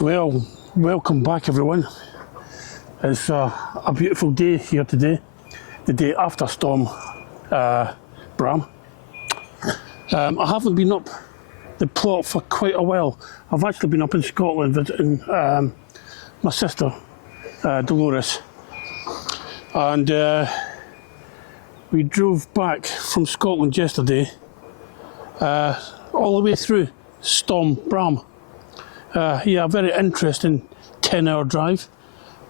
Well, welcome back everyone. It's a beautiful day here today, the day after Storm Bram. I haven't been up the plot for quite a while. I've actually been up in Scotland visiting my sister, Dolores, and we drove back from Scotland yesterday all the way through Storm Bram. Yeah, a very interesting 10-hour drive.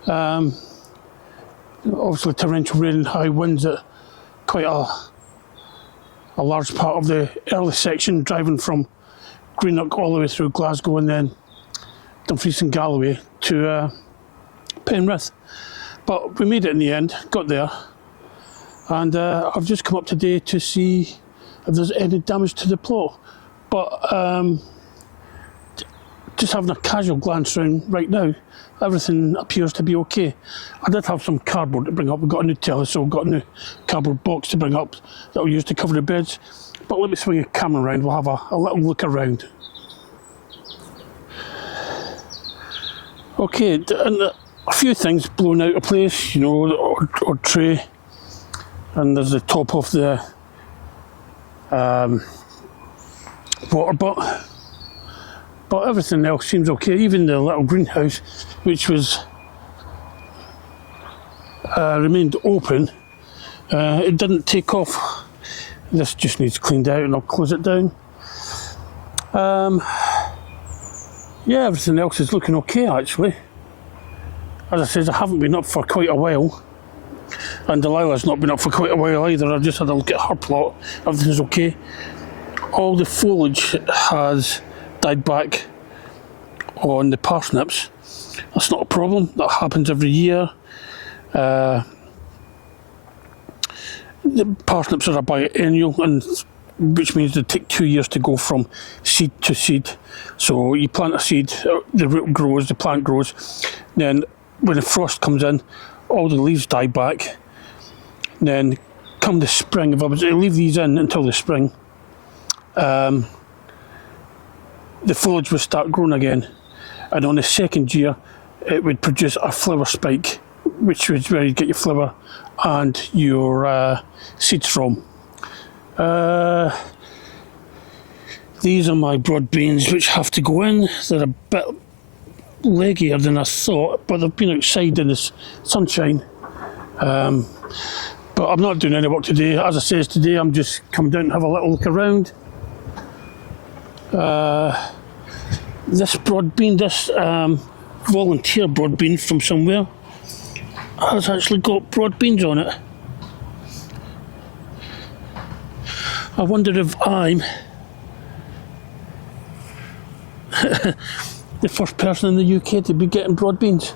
Obviously torrential rain, high winds at quite a large part of the early section, driving from Greenock all the way through Glasgow and then Dumfries and Galloway to Penrith. But we made it in the end, got there, and I've just come up today to see if there's any damage to the plot. But just having a casual glance around right now, everything appears to be okay. I did have some cardboard to bring up. We've got a new telescope, got a new cardboard box to bring up that we'll use to cover the beds. But let me swing a camera around, we'll have a little look around. Okay, and a few things blown out of place, you know, or tray. And there's the top of the water butt. But everything else seems okay, even the little greenhouse, which was remained open, it didn't take off. This just needs cleaned out and I'll close it down. Yeah, everything else is looking okay actually. As I said, I haven't been up for quite a while, and Delilah's not been up for quite a while either. I just had a look at her plot, everything's okay. All the foliage has died back on the parsnips. That's not a problem, that happens every year. The parsnips are a biennial, and which means they take 2 years to go from seed to seed. So you plant a seed, the root grows, the plant grows, then when the frost comes in, all the leaves die back. Then come the spring, if I was to leave these in until the spring, the foliage would start growing again, and on the second year it would produce a flower spike, which is where you get your flower and your seeds from. These are my broad beans which have to go in. They're a bit leggier than I thought, but they've been outside in the sunshine. But I'm not doing any work today. As I said, today I'm just coming down to have a little look around. This broad bean, this volunteer broad bean from somewhere, has actually got broad beans on it. I wonder if I'm the first person in the UK to be getting broad beans.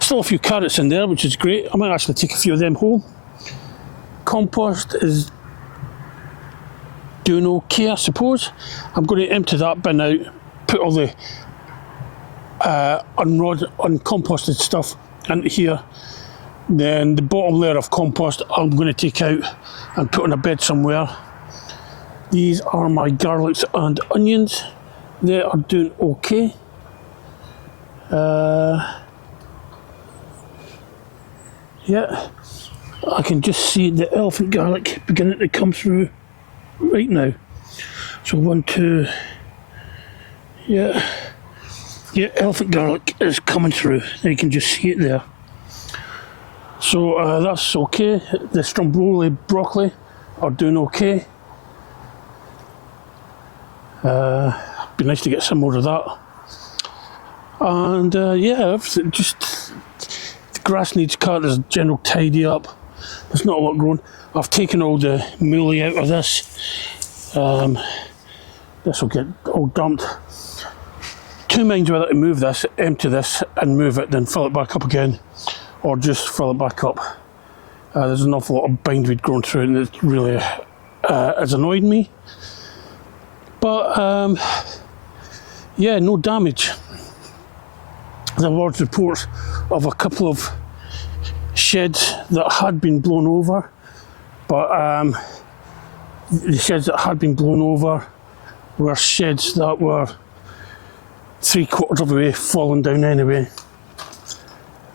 Still a few carrots in there, which is great. I might actually take a few of them home. Compost is doing okay, I suppose. I'm going to empty that bin out, put all the uncomposted stuff into here. Then the bottom layer of compost I'm going to take out and put on a bed somewhere. These are my garlics and onions. They are doing okay. Yeah, I can just see the elephant garlic beginning to come through right now. So 1, 2, yeah, elephant garlic is coming through. You can just see it there. So that's okay. The stromboli broccoli are doing okay. Be nice to get some more of that. And yeah, just the grass needs cut. There's a general tidy up. There's not a lot growing. I've taken all the muley out of this. This will get all dumped. Two minds whether to move this, empty this and move it, then fill it back up again, or just fill it back up. There's an awful lot of bindweed growing through it, and it really has annoyed me. But yeah, no damage. There were reports of a couple of sheds that had been blown over, but the sheds that had been blown over were sheds that were 3/4 of the way fallen down anyway.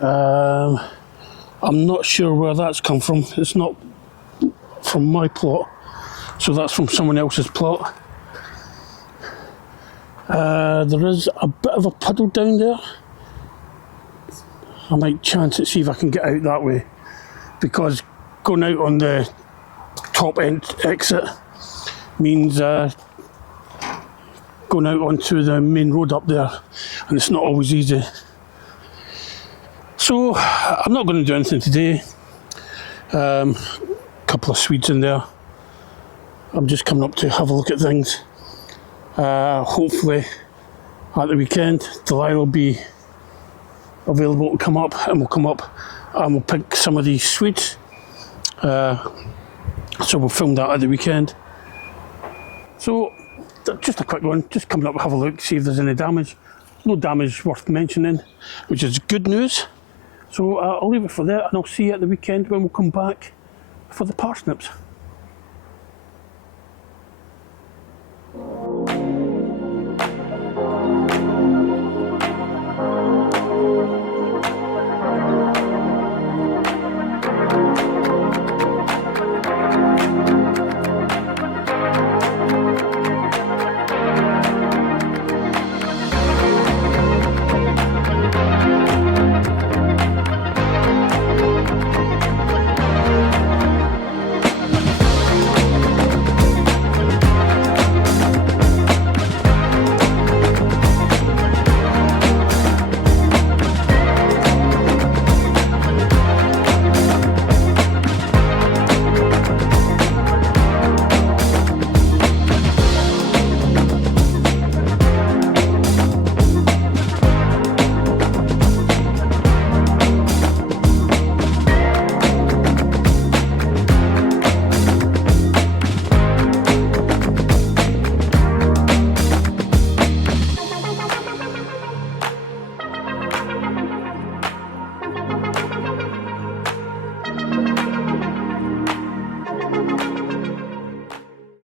I'm not sure where that's come from. It's not from my plot, so that's from someone else's plot. There is a bit of a puddle down there. I might chance it, see if I can get out that way, because going out on the top end exit means going out onto the main road up there, and it's not always easy. So I'm not going to do anything today. Couple of Swedes in there. I'm just coming up to have a look at things. Hopefully at the weekend Delilah will be available to come up, and we'll come up and we'll pick some of these Swedes. So we'll film that at the weekend. So just a quick one, just coming up to have a look, see if there's any damage. No damage worth mentioning, which is good news. So I'll leave it for there, and I'll see you at the weekend when we'll come back for the parsnips.